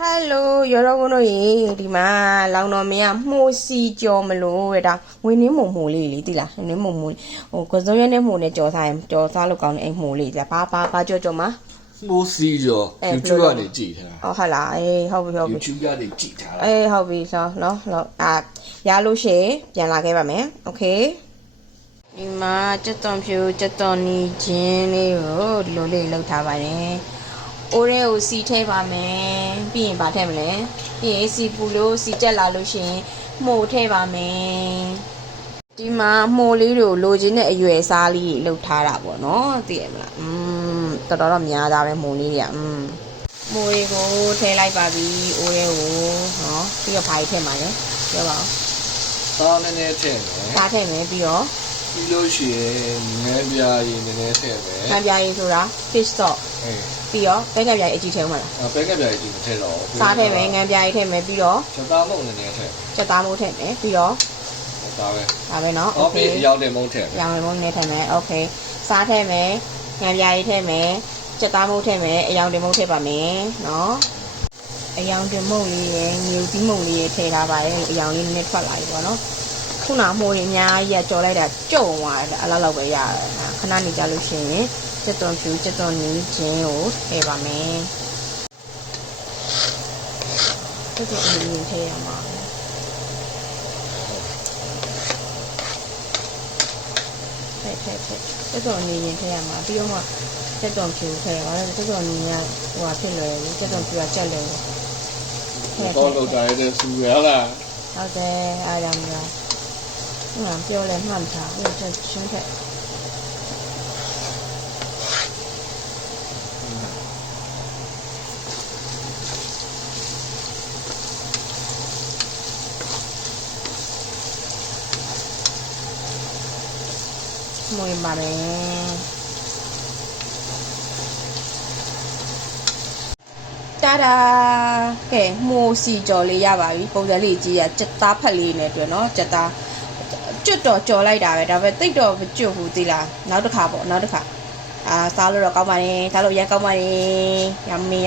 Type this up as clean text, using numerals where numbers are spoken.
Hello, 여러분, 이리마, 라우너미야, 모시 점로,다, 왜니 모모리, 디라, 니 모모리, 그저년에 모네 저사로 가는 모리, 바, 저마. 冇試咗 YouTube ကနေကြည့်ထား ဟုတ်လားအေးဟုတ်ပြီ YouTube ကနေကြည့်ထားတာ အေးဟုတ်ပြီနော်ရလို့ရှိရင်ပြန်လာခဲ့ပါမယ်โอเคဒီမှာကြက်သွန်ဖြူကြက်သွန်နီချင်းလေးကိုဒီလိုလေးလောက်ထားပါတယ်အိုးရဲကိုစီထည့်ပါမယ်ပြီးရင်ဗာထည့်မလဲပြီးရင်စီပူလို့စီတက်လာလို့ရှိရင်မှုထည့်ပါမယ်ဒီမှာမှုလေးတွေကိုလိုချင်တဲ့အရွယ်စားလေးလောက်ထားတာပေါ့နော်သိရမလားတော်တော်များသားပဲမှုလေးတွေကမိုးလေးကိုထည့်လိုက်ပါပြီအိုးရဲကိုနော်ပြီးတော့ဘာကြီးထည့်မှာလဲပြောပါဦး သားနည်းနည်းထည့်မယ် စားထည့်မယ်ပြီးတော့ ပြီးလို့ရှိရင်ငန်းပြားရည်နည်းနည်းထည့်မယ် ငန်းပြားကြီးဆိုတာ fish stock အေး ပြီးတော့ဘဲကပြားကြီးအကြီးထည့်ဦးမလား ပဲကပြားရည်ဒီမထည့်တော့ စားထည့်မယ်ငန်းပြားကြီးထည့်မယ်ပြီးတော့ ချက်သားမုံနည်းနည်းထည့် ချက်သားမိုးထည့်မယ်ပြီးတော့ ဒါပဲ ဒါပဲနော် အော်ပြီးရောက်တဲ့မုံထည့်မယ် ရောင်ရမုန်းနဲ့ထည့်မယ်โอเคစားထည့်မယ်ငန်းပြားကြီးထည့်မယ်ချက်သားမိုးထည့်မယ်အယောင်တင်မိုးထည့်ပါမယ်နော်အယောင်တင်မုံလေးရယ်ငြူပြီးမုံလေးရယ်ထည့်ထားပါတယ်အယောင်လေးနည်းနည်းထွက်လာပြီပေါ့နော်ခုနမိုးရင်အများကြီးကြော်လိုက်တာကြုံသွားတယ်အဲ့လောက်ပဲရတယ်ခဏနေကြလို့ရှိရင်ကြက်သွန်ဖြူကြက်သွန်နီးချင်းကိုထည့်ပါမယ်ကြက်သွန်နီးထည့်ရမှာထည့်ကြက်သွန်နီးရင်ထည့်ရမှာပြီးတော့မှကြက်သွန်ဖြူထည့်ပါကြက်သွန်နီးကဟိုဖြစ်လွယ်ပြီကြက်သွန်ဖြူကကြက်လွယ်ပြီ တော့လောက်တိုင်းတဲ့စူရလား ဟုတ်တယ်အားရမှာငါပြောလဲမှန်တာဟိုချက်ချင်းထက်မွေးပါတယ်တာဒါကဲမိုးစီကြော်လေးရပါပြီပုံစံလေးကြီးရစက်သားဖက်လေးနဲ့တွေ့နော်စက်သားကျွတ်တော့ကြော်လိုက်တာပဲဒါပေမဲ့တိတ်တော့မကျွတ်ဘူးသိလားနောက်တစ်ခါပေါ့နောက်တစ်ခါစားလို့တော့ကောင်းပါတယ်စားလို့ရမ်းကောင်းပါတယ်ယမ်မီ